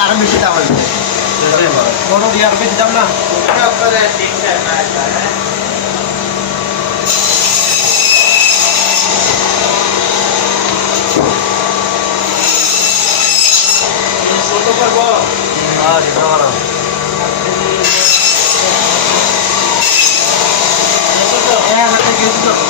আরও বেশি দাম আসবে? বড় দিয়ে আর বেশি দাম না? করব হ্যাঁ। ভালো হ্যাঁ হাতে গেছি তো।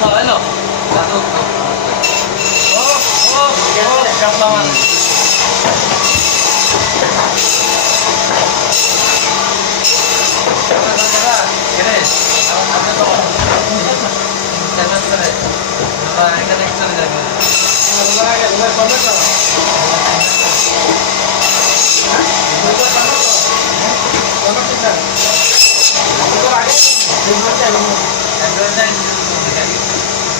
Selamat pagi, selamat pagi.